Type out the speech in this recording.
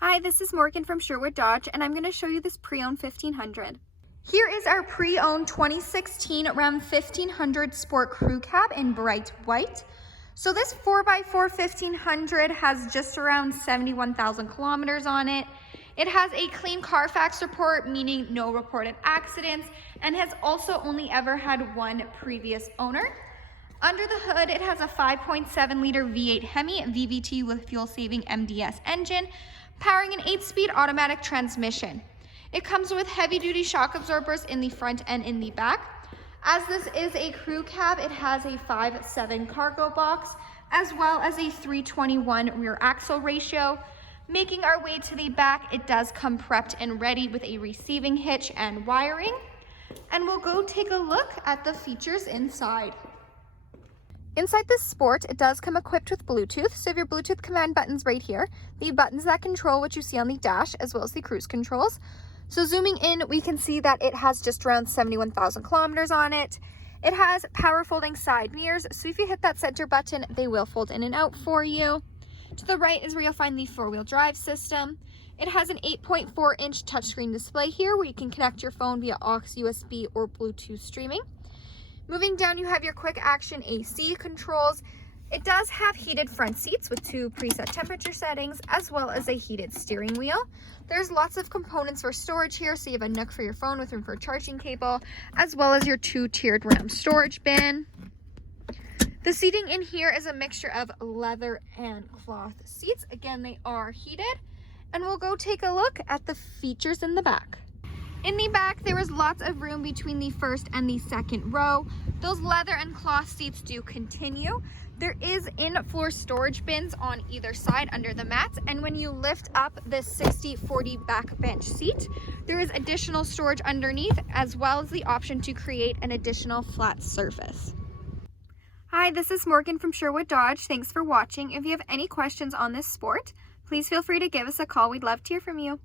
Hi, this is Morgan from Sherwood Dodge, and I'm going to show you this pre-owned 1500. Here is our pre-owned 2016 Ram 1500 Sport Crew Cab in bright white. So this 4x4 1500 has just around 71,000 kilometers on it. It has a clean Carfax report, meaning no reported accidents, and has also only ever had one previous owner. Under the hood, it has a 5.7 liter V8 Hemi VVT with fuel-saving MDS engine, powering an 8-speed automatic transmission. It comes with heavy-duty shock absorbers in the front and in the back. As this is a crew cab, it has a 5'7" cargo box, as well as a 3:21 rear axle ratio. Making our way to the back, it does come prepped and ready with a receiving hitch and wiring. And we'll go take a look at the features inside. Inside this Sport, it does come equipped with Bluetooth, so you have your Bluetooth command buttons right here, the buttons that control what you see on the dash, as well as the cruise controls. So zooming in, we can see that it has just around 71,000 kilometers on it. It has power folding side mirrors, so if you hit that center button, they will fold in and out for you. To the right is where you'll find the 4-wheel drive system. It has an 8.4-inch touchscreen display here where you can connect your phone via aux, USB, or Bluetooth streaming. Moving down, you have your quick action AC controls. It does have heated front seats with 2 preset temperature settings, as well as a heated steering wheel. There's lots of components for storage here, so you have a nook for your phone with room for a charging cable, as well as your 2-tiered RAM storage bin. The seating in here is a mixture of leather and cloth seats. Again, they are heated. And we'll go take a look at the features in the back. In the back, there is lots of room between the first and the second row. Those leather and cloth seats do continue. There is in-floor storage bins on either side under the mats, and when you lift up this 60/40 back bench seat, there is additional storage underneath, as well as the option to create an additional flat surface. Hi, this is Morgan from Sherwood Dodge. Thanks for watching. If you have any questions on this Sport, please feel free to give us a call. We'd love to hear from you.